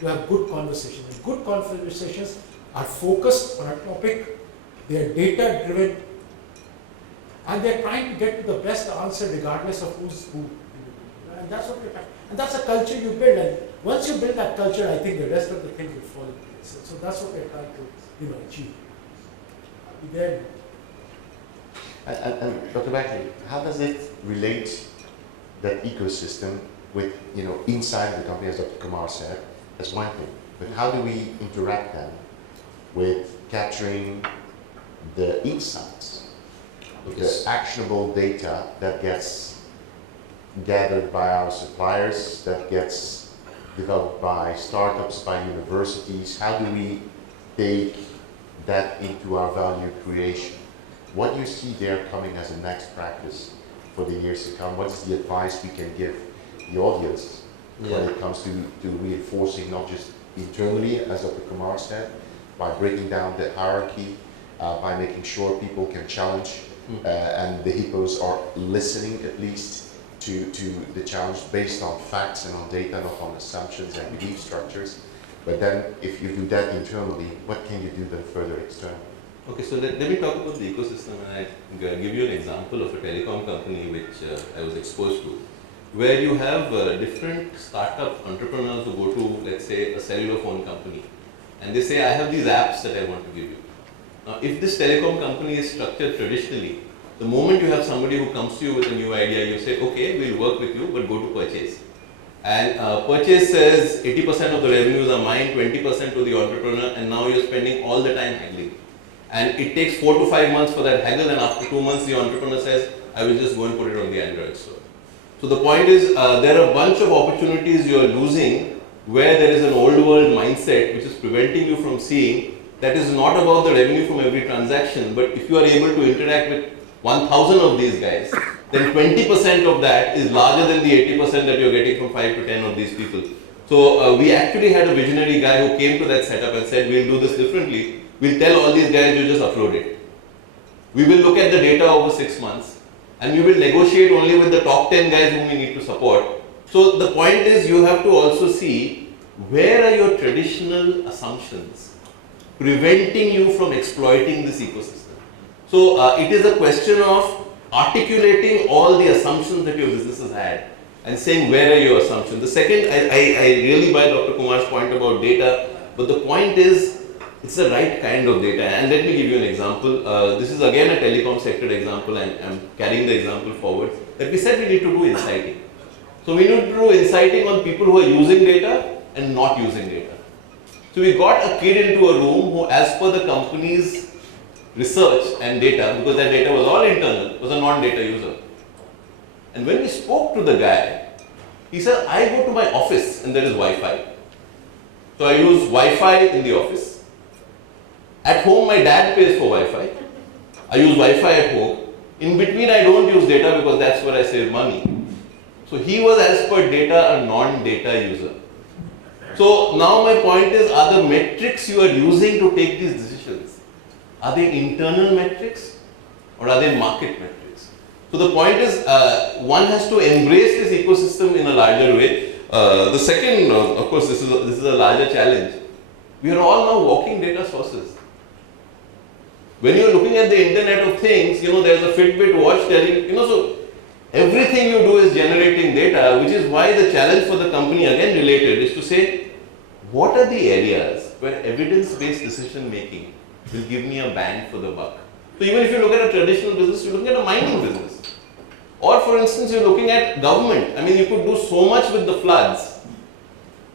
to have good conversations. And good conversations are focused on a topic, they are data driven, and they're trying to get to the best answer regardless of who's who. And that's what we're trying. And that's a culture you build, and once you build that culture, I think the rest of the things will fall in place. So that's what we're trying to achieve. There. And Dr. Banerjee, how does it relate, that ecosystem, with, inside the company, as Dr. Kumar said, that's one thing. But how do we interact then with capturing the insights, the actionable data that gets gathered by our suppliers, that gets developed by startups, by universities? How do we take that into our value creation? What do you see there coming as a next practice for the years to come? What is the advice we can give the audience when it comes to reinforcing, not just internally, as Dr. Kumar said, by breaking down the hierarchy, by making sure people can challenge, and the hippos are listening at least to the challenge based on facts and on data, not on assumptions and belief structures. But then, if you do that internally, what can you do then further externally? Okay, so let me talk about the ecosystem, and I give you an example of a telecom company which I was exposed to, where you have different startup entrepreneurs who go to, let's say, a cellular phone company, and they say, I have these apps that I want to give you. Now, if this telecom company is structured traditionally, the moment you have somebody who comes to you with a new idea, you say, okay, we'll work with you, but go to purchase. And purchase says 80% of the revenues are mine, 20% to the entrepreneur, and now you're spending all the time haggling. And it takes 4 to 5 months for that haggle, and after 2 months the entrepreneur says, I will just go and put it on the Android store. So the point is, there are a bunch of opportunities you are losing where there is an old world mindset which is preventing you from seeing that is not about the revenue from every transaction, but if you are able to interact with 1,000 of these guys, then 20% of that is larger than the 80% that you're getting from 5 to 10 of these people. So we actually had a visionary guy who came to that setup and said, we'll do this differently. We'll tell all these guys, you just upload it. We will look at the data over 6 months, and we will negotiate only with the top 10 guys whom we need to support. So the point is, you have to also see where are your traditional assumptions preventing you from exploiting this ecosystem. So it is a question of articulating all the assumptions that your business has had and saying where are your assumptions. The second, I really buy Dr. Kumar's point about data, but the point is, it's the right kind of data. And let me give you an example. This is again a telecom sector example, and I'm carrying the example forward, that we said we need to do inciting. So we need to do inciting on people who are using data and not using data. So we got a kid into a room who, as per the company's research and data, because that data was all internal, was a non-data user. And when we spoke to the guy, he said, I go to my office and there is Wi-Fi. So I use Wi-Fi in the office. At home, my dad pays for Wi-Fi. I use Wi-Fi at home. In between, I don't use data because that's where I save money. So he was, as per data, a non-data user. So now my point is, are the metrics you are using to take these decisions, are they internal metrics or are they market metrics? So the point is, one has to embrace this ecosystem in a larger way. The second, of course, this is a larger challenge. We are all now walking data sources. When you're looking at the Internet of Things, there's a Fitbit watch telling, so everything you do is generating data, which is why the challenge for the company, again related, is to say, what are the areas where evidence-based decision making will give me a bang for the buck? So even if you look at a traditional business, you're looking at a mining business. Or for instance, you're looking at government. I mean, you could do so much with the floods.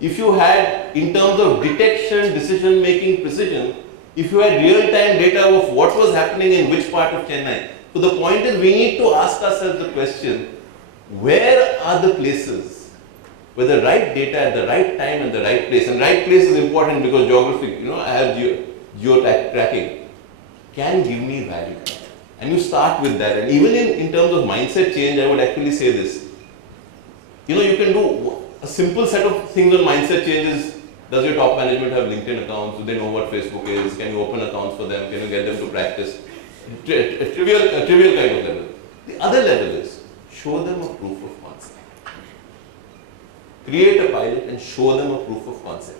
If you had, in terms of detection, decision making, precision, if you had real-time data of what was happening in which part of Chennai. So the point is, we need to ask ourselves the question, where are the places where the right data at the right time and the right place, and right place is important because geography, I have geo-tracking, can give me value. And you start with that. And even in terms of mindset change, I would actually say this. You can do a simple set of things on mindset changes. Does your top management have LinkedIn accounts? Do they know what Facebook is? Can you open accounts for them? Can you get them to practice? A trivial kind of level. The other level is show them a proof of concept. Create a pilot and show them a proof of concept.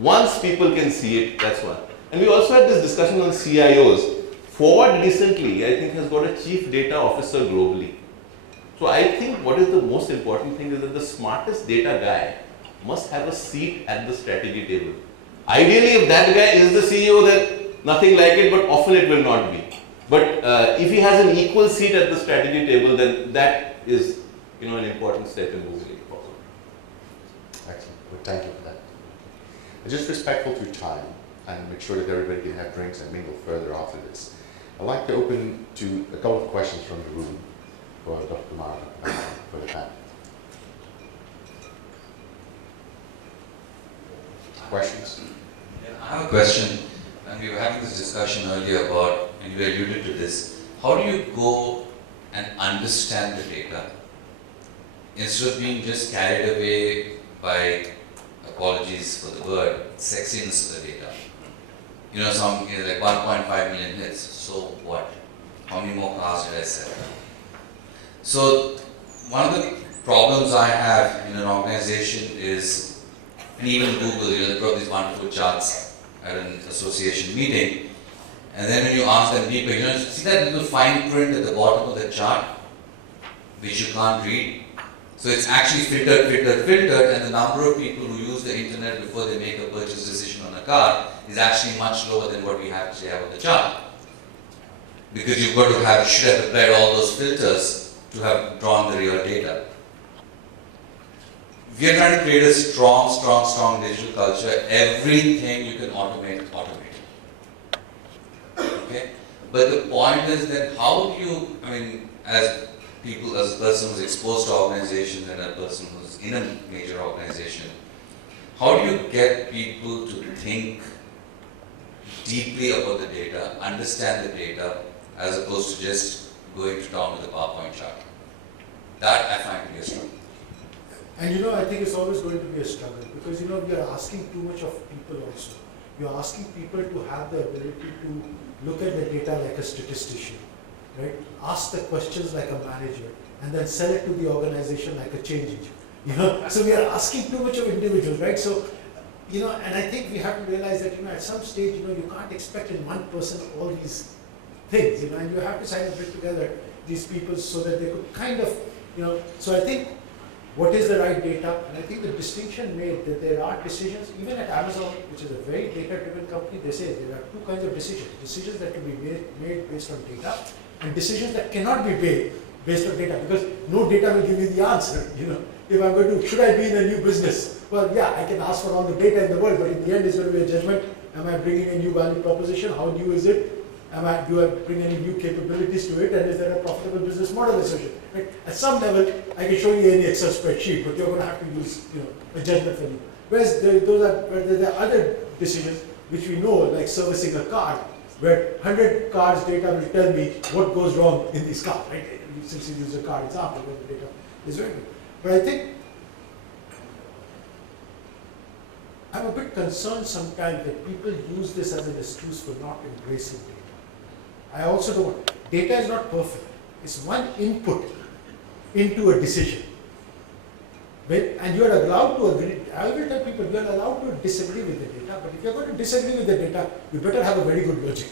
Once people can see it, that's one. And we also had this discussion on CIOs. Ford recently, I think, has got a chief data officer globally. So I think what is the most important thing is that the smartest data guy must have a seat at the strategy table. Ideally, if that guy is the CEO, then nothing like it, but often it will not be. But if he has an equal seat at the strategy table, then that is, an important step in moving forward. Excellent. Well, thank you for that. And just respectful to time and make sure that everybody can have drinks and mingle further after this. I'd like to open to a couple of questions from the room for Dr. Kumar for the panel. Questions? Yeah, I have a question, and we were having this discussion earlier about, and you alluded to this, how do you go and understand the data instead of being just carried away by, apologies for the word, sexiness of the data? Like 1.5 million hits, so what? How many more cars did I sell? So one of the problems I have in an organization is, and even Google, they brought these wonderful charts at an association meeting, and then when you ask them deeper, see that little fine print at the bottom of the chart, which you can't read? So it's actually filtered, and the number of people who use the internet before they make a purchase decision on a car is actually much lower than what we have today on the chart. Because you should have applied all those filters to have drawn the real data. We are trying to create a strong digital culture. Everything you can automate. Okay? But the point is that how do you, as a person who's exposed to organizations and a person who's in a major organization, how do you get people to think deeply about the data, understand the data, as opposed to just going to town with a PowerPoint chart? That I find to be a struggle. And I think it's always going to be a struggle because we are asking too much of people also. You're asking people to have the ability to look at the data like a statistician, right? Ask the questions like a manager and then sell it to the organization like a change agent. So we are asking too much of individuals, right? So, and I think we have to realize that, at some stage, you can't expect in one person all these things, and you have to kind of bring together these people so that they could kind of, so I think what is the right data, and I think the distinction made that there are decisions, even at Amazon, which is a very data-driven company, they say there are two kinds of decisions that can be made based on data, and decisions that cannot be made based on data, because no data will give you the answer, If I'm going to, should I be in a new business? Well, yeah, I can ask for all the data in the world, but in the end it's going to be a judgment. Am I bringing a new value proposition? How new is it? Do I bring any new capabilities to it? And is there a profitable business model associated? Right? At some level, I can show you any Excel spreadsheet, but you're going to have to use, a judgment for you. Whereas there are other decisions which we know, like servicing a car, where 100 cars data will tell me what goes wrong in this car, right? Since you use a car example, where the data is very good. But I think I'm a bit concerned sometimes that people use this as an excuse for not embracing data. I also don't. Data is not perfect. It's one input into a decision. And you are allowed to agree. I will tell people you are allowed to disagree with the data, but if you are going to disagree with the data, you better have a very good logic.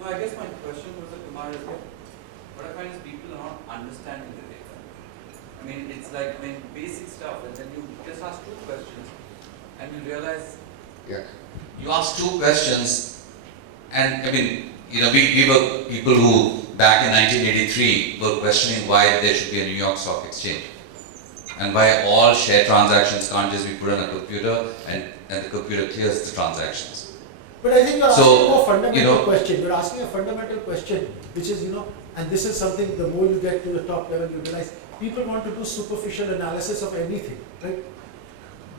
No, I guess my question was that Kumar is that what I find is people are not understanding the data. It's like basic stuff, and then you just ask two questions, and you realize. Yeah. You ask two questions, and we were people who back in 1983 were questioning why there should be a New York Stock Exchange, and why all share transactions can't just be put on a computer and the computer clears the transactions. But I think you're asking a fundamental question. You're asking a fundamental question, which is, and this is something, the more you get to the top level, you realize people want to do superficial analysis of anything, right?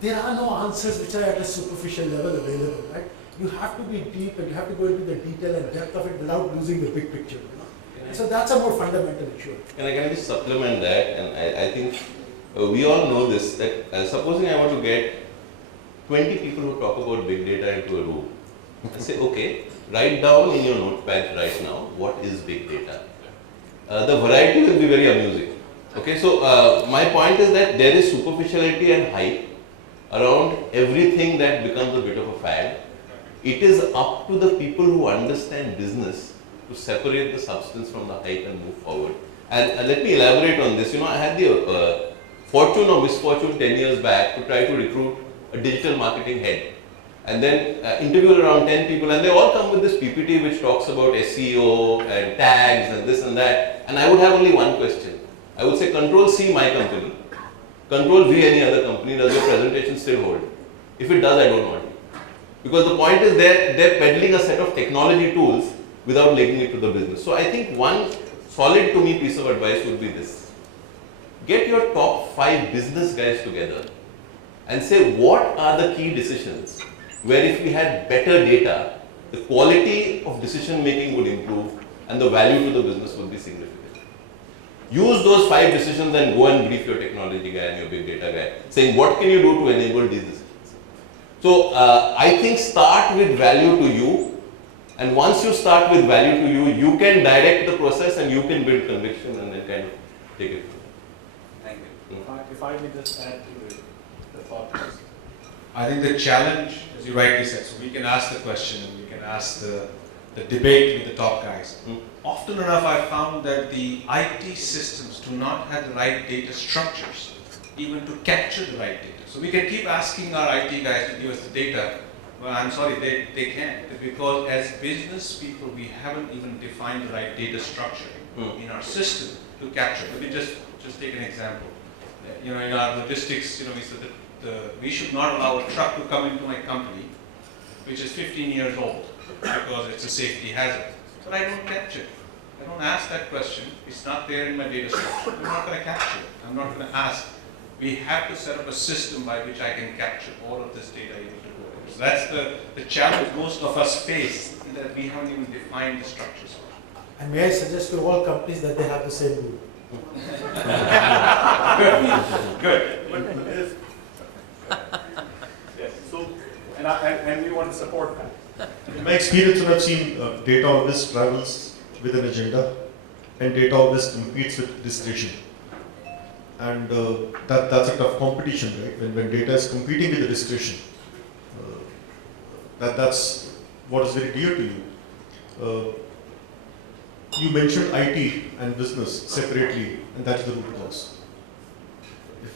There are no answers which are at a superficial level available, right? You have to be deep and you have to go into the detail and depth of it without losing the big picture, So that's a more fundamental issue. Can I just supplement that? And I think we all know this, that supposing I want to get 20 people who talk about big data into a room, I say, okay, write down in your notepad right now, what is big data? The variety will be very amusing. Okay, so my point is that there is superficiality and hype, around everything that becomes a bit of a fad. It is up to the people who understand business to separate the substance from the hype and move forward. And let me elaborate on this. I had the fortune or misfortune 10 years back to try to recruit a digital marketing head. And then interviewed around 10 people, and they all come with this PPT which talks about SEO and tags and this and that. And I would have only one question. I would say, Control C my company, Control V any other company, does your presentation still hold? If it does, I don't want it. Because the point is they're peddling a set of technology tools without linking it to the business. So I think one solid to me piece of advice would be this. Get your top 5 business guys together and say what are the key decisions where if we had better data, the quality of decision making would improve and the value to the business would be significant. Use those 5 decisions and go and brief your technology guy and your big data guy, saying what can you do to enable these decisions. So I think start with value to you, and once you start with value to you, you can direct the process and you can build conviction and then kind of take it. Thank you. If I may just add to the thought process. I think the challenge, as you rightly said, so we can ask the question and we can ask the debate with the top guys. Often enough, I found that the IT systems do not have the right data structures, even to capture the right data. So we can keep asking our IT guys to give us the data. Well, I'm sorry, they can't, because as business people, we haven't even defined the right data structure in our system to capture. Let me just take an example. In our logistics, we said that we should not allow a truck to come into my company, which is 15 years old, because it's a safety hazard. But I don't capture it. I don't ask that question. It's not there in my data structure. I'm not going to capture it. I'm not going to ask. We have to set up a system by which I can capture all of this data able to go there. So that's the challenge most of us face, that we haven't even defined the structures. And may I suggest to all companies that they have the same rule? Good. Yes. So, and we want to support that. In my experience, I've seen data always travels with an agenda, and data always competes with discretion. And that's a tough competition, right? When data is competing with the discretion, that's what is very dear to you. You mentioned IT and business separately, and that's the root cause.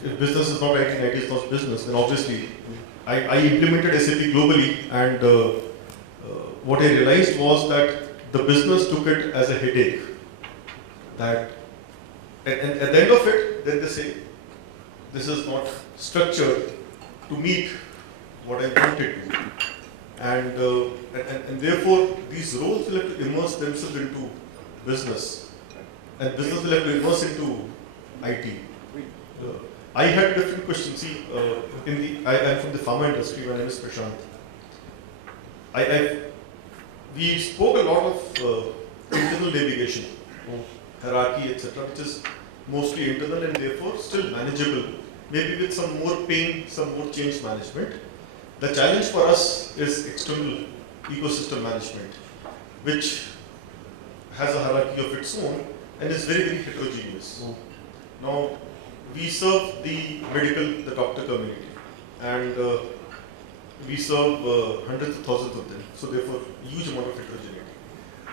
If business is not IT and IT is not business, then obviously I implemented SAP globally, and what I realized was that the business took it as a headache. That and at the end of it, then they say, this is not structured to meet what I wanted to. And therefore, these roles will have to immerse themselves into business, and business will have to immerse into IT. I had different questions. See, I am from the pharma industry. My name is Prashant. We spoke a lot of internal navigation, hierarchy, etc., which is mostly internal and therefore still manageable. Maybe with some more pain, some more change management. The challenge for us is external ecosystem management, which has a hierarchy of its own and is very, very heterogeneous. Now, we serve the doctor community, and we serve hundreds of thousands of them, so therefore huge amount of heterogeneity.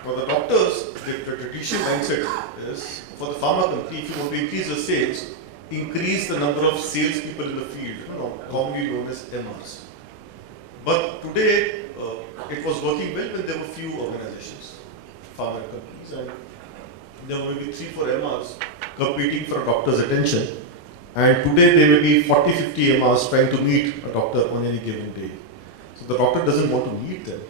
Now the doctors, the traditional mindset is, for the pharma company, if you want to increase your sales, increase the number of sales people in the field, commonly known as MRs. But today, it was working well when there were few organizations, pharma companies, and there were maybe 3-4 MRs competing for a doctor's attention. And today there may be 40-50 MRs trying to meet a doctor on any given day. So the doctor doesn't want to meet them.